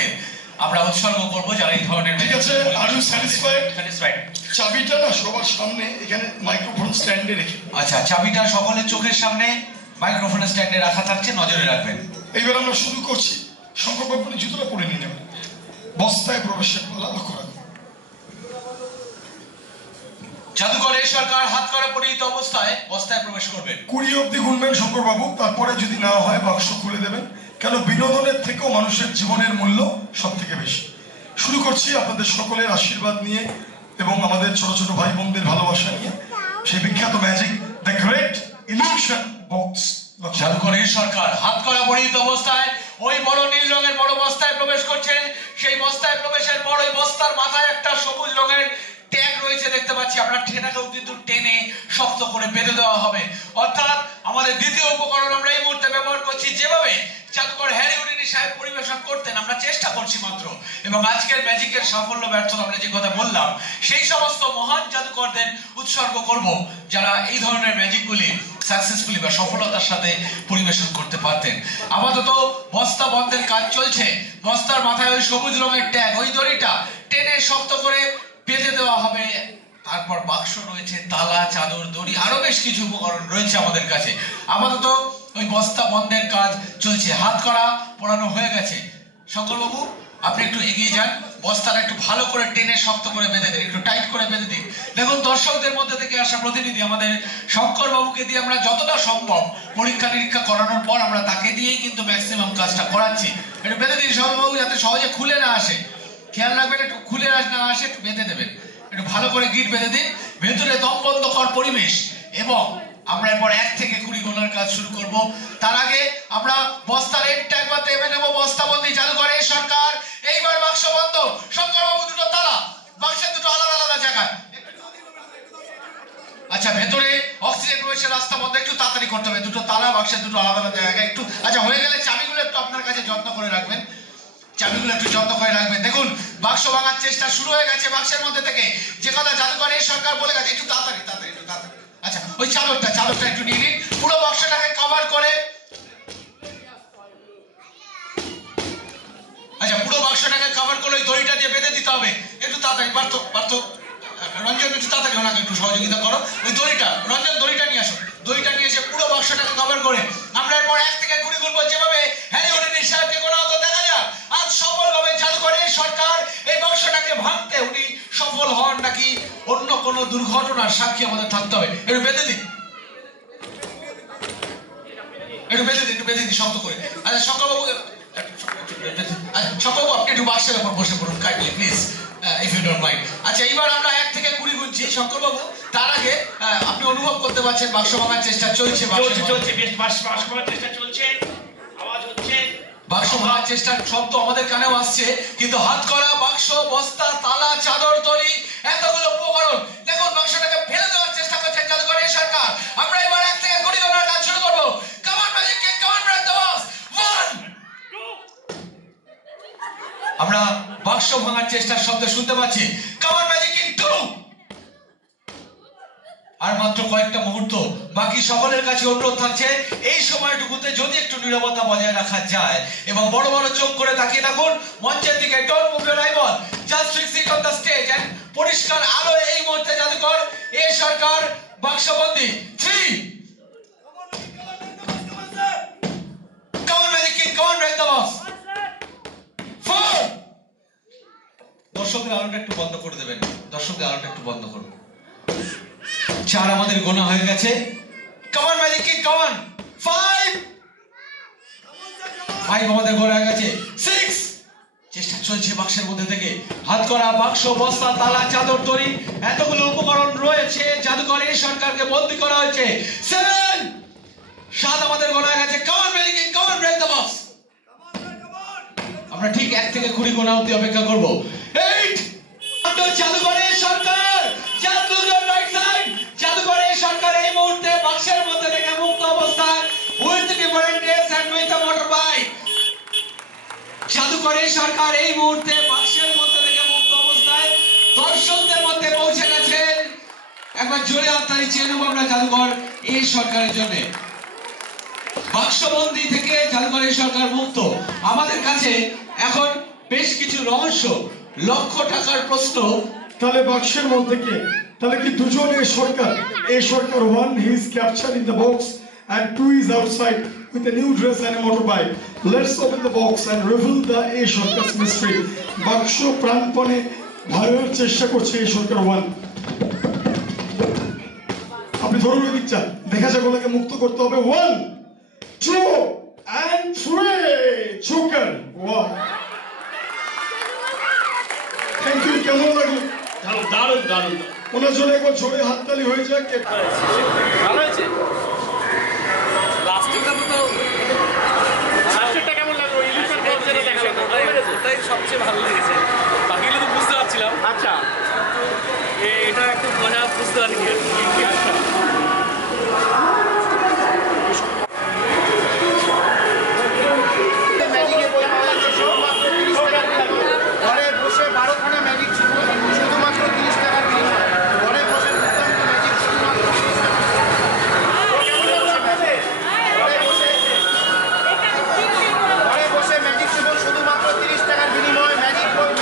জাদুকরদের আমরা উৎসর্গ করব যারা এই ধরনের। ঠিক আছে, আর ইউ স্যাটিসফাইড? চাবিটা না সবার সামনে এখানে মাইক্রোফোন স্ট্যান্ডে রেখে। আচ্ছা, চাবিটা সকলের চোখের সামনে মাইক্রোফোন স্ট্যান্ডে রাখা থাকছে, নজরে রাখবেন। এইবার আমরা শুরু করছি। শঙ্করবাবু জুতোটা পরে নিয়ে নেবেন। বস্তায় প্রবেশের পালা লক্ষ্য রাখুন। জাদুকরের সরকার হাত করা পরিহিত অবস্থায় বস্তায় প্রবেশ করবেন। 20 অব্দি গুনবেন শঙ্করবাবু, তারপরে যদি না হয় বাক্স খুলে দেবেন, কেন বিনোদনের থেকেও মানুষের জীবনের মূল্য সব থেকে বেশি। শুরু করছি আপনাদের সকলের আশীর্বাদ নিয়ে এবং আমাদের ছোট ছোট ভাই বোনদের ভালোবাসা নিয়ে সেই বিখ্যাত magic the great illusion box. জাদুকরের সরকার হাত করা পরিহিত অবস্থায় ওই বড় নীল রঙের বড় বস্তায় প্রবেশ করছেন। সেই বস্তায় প্রবেশের পর ওই বস্তার মাথায় একটা সবুজ রঙের ট্যাগ রয়েছে দেখতে পাচ্ছি আমরা। ঠেনাকেও কিন্তু টেনে শক্ত করে বেঁধে দেওয়া হবে। অর্থাৎ আমাদের দ্বিতীয় উপকরণ আমরা এই মুহূর্তে ব্যবহার করছি। যেভাবে জাদুকর হ্যারি হুডিনি সাহেব পরিবেশন করতেন আমরা চেষ্টা করছি মাত্র, এবং আজকের ম্যাজিকের সাফল্য ব্যর্থতা আমরা যে কথা বললাম সেই সমস্ত মহান জাদুকরদের উৎসর্গ করব যারা এই ধরনের ম্যাজিকগুলি সাকসেসফুলি বা সফলতার সাথে পরিবেশন করতে পারতেন। আপাতত বস্তা বন্ধের কাজ চলছে। বস্তার মাথায় ওই সবুজ রঙের ট্যাগ, ওই দড়িটা টেনে শক্ত করে বেঁধে দেওয়া হবে। তারপর বাক্স রয়েছে, তালা, চাদর, দড়ি, আরো বেশ কিছু উপকরণ রয়েছে আমাদের কাছে। আপাতত ওই বস্তা বন্ধের কাজ চলছে। হাত করা পড়ানো হয়ে গেছে। শঙ্করবাবু আপনি একটু এগিয়ে যান, বস্তাটা একটু ভালো করে টেনে শক্ত করে বেঁধে দিন, একটু টাইট করে বেঁধে দিন। দেখুন দর্শকদের মধ্যে থেকে আসা প্রতিনিধি আমাদের শঙ্করবাবুকে দিয়ে আমরা যতটা সম্ভব পরীক্ষা নিরীক্ষা করানোর পর আমরা তাকে দিয়েই কিন্তু ম্যাক্সিমাম কাজটা করাচ্ছি। একটু বেঁধে দিন শঙ্করবাবু, যাতে সহজে খুলে না আসে। খেয়াল রাখবেন একটু খুলে না আসে, একটু বেঁধে দেবেন। একটু ভালো করে গিট বেঁধে দিন। ভেতরে দমবন্ধকর পরিবেশ এবং আমরা এরপর 1 থেকে 20 গোনার কাজ শুরু করব। তার আগে আমরা বস্তার এন্ড ট্যাগ বা তেমে নেব। বস্তাবন্দি জাদুকরের সরকার। এইবার বাক্স বন্ধ। শঙ্করবাবু দুটো তালা, বাক্সের দুটো আলাদা আলাদা জায়গায়। আচ্ছা, ভেতরে অক্সিজেন প্রবেশের রাস্তা বন্ধ, একটু তাড়াতাড়ি করতে হবে। দুটো তালা, বাক্সের দুটো আলাদা আলাদা জায়গায় একটু। আচ্ছা, হয়ে গেলে চাবিগুলো একটু আপনার কাছে যত্ন করে রাখবেন। চাবিগুলো একটু যত্ন করে রাখবেন। দেখুন বাক্স ভাঙার চেষ্টা শুরু হয়ে গেছে। বাক্সের মধ্যে থেকে যে কথা জাদুকরের সরকার বলে গেছে, একটু তাড়াতাড়ি একটু তাড়াতাড়ি। আচ্ছা, ওই চাদরটা একটু নিয়ে নিন, পুরো বাক্সটাকে কভার করে। আচ্ছা, পুরো বাক্সটাকে কভার করে ওই দড়িটা দিয়ে বেঁধে দিতে হবে। একটু তাড়াতাড়ি। পারতো রঞ্জন, একটু তাড়াতাড়ি ওনাকে একটু সহযোগিতা করো। ওই দড়িটা, রঞ্জন দড়িটা নিয়ে আসো। দড়িটা নিয়ে এসে পুরো বাক্সটাকে কভার করে আমরা এরপর 1 থেকে 20 গুনবো। যেভাবে হ্যারি হুডিনি সাহেবকে গোনা হতো দেখা যাক আজ সফলভাবে জাদুকরের সরকার এই বাক্সটাকে ভাঙতে উনি সফল হন নাকি অন্য কোনো দুর্ঘটনার সাক্ষী আমাদের থাকতে হবে। একটু বেঁধে দিন, একটু বেঁধে দিন শক্ত করে। আচ্ছা শঙ্করবাবু, শঙ্করবাবু আপনি একটু বাক্সের উপর বসে পড়ুন kindly please, if you don't mind. আচ্ছা, এইবার আমরা 1 থেকে 20 গুনছি। শঙ্করবাবু তার আগে আপনি অনুভব করতে পারছেন বাক্স ভাঙার চেষ্টা চলছে। বেশ বাক্স ভাঙার চেষ্টা চলছে, আওয়াজ হচ্ছে। বাক্স ভাঙার চেষ্টার শব্দ আমাদের কানেও আসছে, কিন্তু হাত করা বাক্স, বস্তা, তালা, চাদর, দড়ি, এতগুলো উপকরণ। দেখুন বাক্সটাকে ফেলে দেওয়ার চেষ্টা করছেন জাদুকরের সরকার। আমরা এবার 1 থেকে 20 গোনার কাজ শুরু করব। Come on magic king, come on break the box. 1। আমরা বাক্স ভাঙার চেষ্টার শব্দ শুনতে পাচ্ছি। Come on magic king 2। আর মাত্র কয়েকটা মুহূর্ত বাকি। সকলের কাছে অনুরোধ থাকছে এই সময়টুকুতে যদি একটু নীরবতা বজায় রাখা যায় এবং বড় বড় চোখ করে তাকিয়ে থাকুন মঞ্চের দিকে। Don't move your eyeball, just sit on the stage and পরিষ্কার আলো এই মুহূর্তে জাদুকর এই সরকার বাক্সবন্দি। 3। Come on magic king, come on break the box. 4। দর্শকদের আলোটা একটু বন্ধ করে দেবেন, দর্শকদের আলোটা একটু বন্ধ করুন। 4 আমাদের গোনা হয়ে গেছে। Come on magic king, come on. 5 আমাদের গোনা হয়ে গেছে। 6। চেষ্টা চলছে বাক্সের মধ্যে থেকে হাত করা বাক্স, বস্তা, তালা, চাদর, দড়ি, এতগুলো উপকরণ রয়েছে। জাদুকরের সরকারকে বন্দী করা হয়েছে। 7 আমাদের গোনা হয়ে গেছে। Come on magic king, come on break the box. আমরা ঠিক 1 থেকে 20 গোনা অবধি অপেক্ষা করব। 8। জাদুকরের সরকার, জাদুকরের রাইট সাইড, জাদুকরের সরকার এই মুহূর্তে বাক্সের মধ্যে থেকে মুক্ত অবস্থায় with different dress and with a motor bike. জাদুকরের সরকার এই মুহূর্তে বাক্সের মধ্যে থেকে মুক্ত অবস্থায় দর্শকদের মধ্যে পৌঁছে গেছেন। একবার জোরে হাততালি চেয়ে নেব আমরা জাদুকর এই সরকারের জন্য। বাক্সবন্দি থেকে জাদুকরের সরকার মুক্ত। আমাদের কাছে এখন বেশ কিছু রহস্য, লক্ষ টাকার প্রশ্ন। তাহলে বাক্সের মধ্যে কে? তাহলে কি দুজন এ সরকার? এ সরকার 1 he is captured in the box and 2 is outside with a new dress and a motorbike. Let's open the box and reveal the A সরকার's mystery. বাক্স প্রাণপণে ভয়ের চেষ্টা করছে এ সরকার 1। আপনি ধরুন ওই দিকটা, দেখা যাক ওনাকে মুক্ত করতে হবে। 1 2 and 3 জোকার 1। Thank you. কেমন লাগলো? দারুণ দারুণ ওনার জন্য একবার জোরে হাততালি হয়ে যাক। ভালো হয়েছে। লাস্টেরটা কেমন লাগলো? ইলিশন বক্স যেটা দেখালো ওটাই সবচেয়ে ভালো লেগেছে। বাকিগুলো তো বুঝতে পারছিলাম। আচ্ছা, এটা একটু মজা বুঝতে পারিনি। ঘরে বসে 12খানা ম্যাজিক ছিল শুধুমাত্র 30 টাকার বিনিময়ে। ঘরে বসে দুর্দান্ত ম্যাজিক শুধুমাত্র 30 টাকা। ঘরে বসে ম্যাজিক শিখুন শুধুমাত্র 30 টাকার বিনিময়ে। ম্যাজিক বই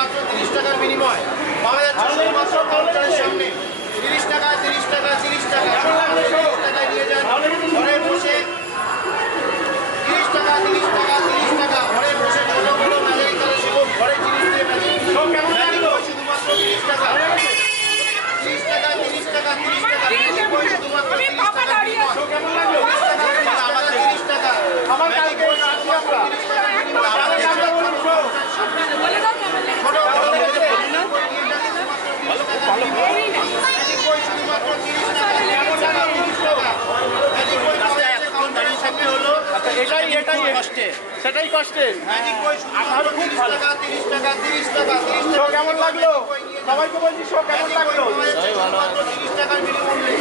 মাত্র 30 টাকার বিনিময় পাওয়া যাচ্ছে শুধুমাত্র কাউন্টারের সামনে। 30 টাকা 30 টাকা 30 টাকা 30 টাকায় নিয়ে যান। ঘরে বসে 30 টাকা 30 টাকা 30 টাকা ঘরে বসে ছোট বড় ম্যাজিক খেলা শিখুন। ঘরে জিনিস দিয়ে ম্যাজিক শুধুমাত্র 30 টাকা 30 টাকা 30 টাকা 30 টাকা ম্যাজিক বই শুধুমাত্র 30 টাকা বিনিময়। 30 টাকা আমাদের 30 টাকা আমার ম্যাজিক বই শুধুমাত্র 30 টাকা বিনিময়। ছোট বড় ম্যাজিক বই শুধুমাত্র 30 টাকা 30 টাকা 30 টাকা ম্যাজিক বই কাউন্টারের সামনে হলো। এটাই কষ্টে, সেটাই কষ্টে। ম্যাজিক বই শুধুমাত্র 30 টাকা 30 টাকা 30 টাকা 30 শো টাকা। কেমন লাগলো? সবাইকে বলছি শো কেমন লাগলো? শুধুমাত্র 30 টাকার বিনিময়ে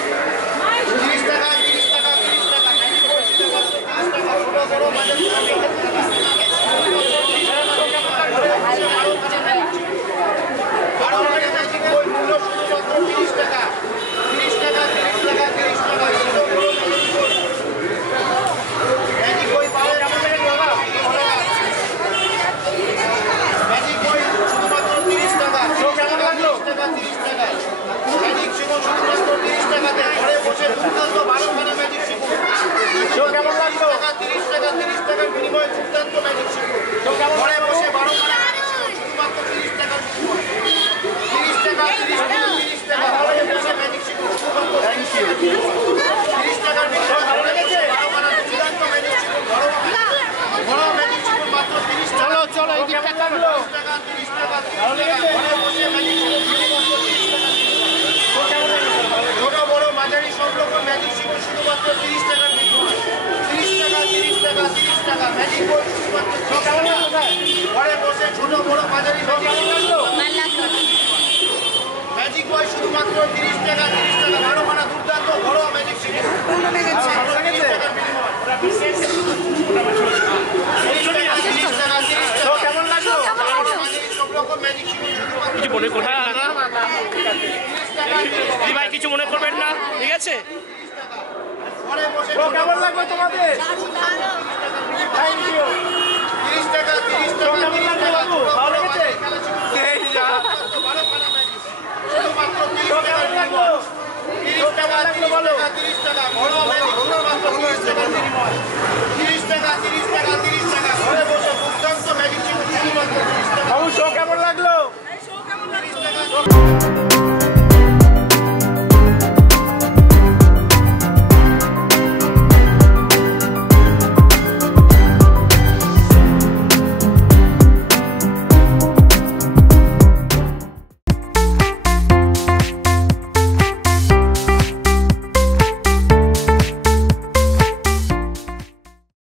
30 টাকা 30 টাকা 30 টাকা ম্যাজিক বই শুধুমাত্র 30 টাকা। ছোট বড় ম্যাজিক ম্যাজিক বই মূল্য শুধুমাত্র 30 টাকা 30 টাকা 30 টাকা 30 টাকা ম্যাজিক বই পাওয়া যাচ্ছে। ম্যাজিক বই শুধুমাত্র 30 টাকা। কেমন লাগলো? 30 টাকা ম্যাজিক শিখুন শুধুমাত্র 30 টাকাতে। ঘরে বসে দুর্দান্ত 12খানা ম্যাজিক শিখুন। কেমন লাগলো? 30 টাকা 30 টাকার বিনিময়ে দুর্দান্ত ম্যাজিক শিখুন। ঘরে বসে 12খানা ম্যাজিক শিখুন শুধুমাত্র 30 টাকার বিনিময়ে। 30 টাকা 30 টাকা 30 টাকা ঘরে বসে ম্যাজিক শিখুন শুধুমাত্র 30 টাকার বিনিময়ে। 30 টাকার বিনিময়ে ঘরে বসে 12খানা দুর্দান্ত ম্যাজিক শিখুন। ঘরোয়া ম্যাজিক শিখুন মাত্র 30 টাকা। চলো এই দিকটা লাগলো। 30 টাকা 30 টাকা 30 টাকা ঘরে বসে ম্যাজিক শিখুন শুধুমাত্র 30 টাকা। ছোট বড় মাঝারি সব রকম ম্যাজিক শিখুন শুধুমাত্র 30 টাকার বিনিময়ে। 30 টাকা 30 টাকা 30 টাকা ম্যাজিক বই শুধুমাত্র ঘরে বসে ছোট বড় মাঝারি ম্যাজিক বই শুধুমাত্র 30 টাকা 30 টাকা 12খানা দুর্দান্ত ঘরোয়া ম্যাজিক শিখুন। 30 টাকার বিনিময়ে। 30 টাকা 30 টাকা 30 টাকা কেমন লাগলো? মাঝারি সব রকম ম্যাজিক শিখুন শুধুমাত্র কিছু মনে করবেন না 30 টাকা 30 টাকা ভাই, কিছু মনে করবেন না, ঠিক আছে? ঘরে বসে কেমন লাগলো তোমাদের? Thank you. 30 টাকা 30 টাকা কেমন লাগলো বাবু? ভালো লেগেছে? এই যা 12খানা ম্যাজিক শুধুমাত্র 30 টাকার লাগলো? 30 টাকা 30 বলো। টাকা 30 টাকা ঘরোয়া ম্যাজিক শুধুমাত্র 30 টাকার বিনিময়ে। 30 টাকা 30 টাকা 30 টাকা ঘরে বসে দুর্দান্ত ম্যাজিক শিখুন শুধুমাত্র 30 টাকা। বাবু শো কেমন লাগলো? 30 টাকা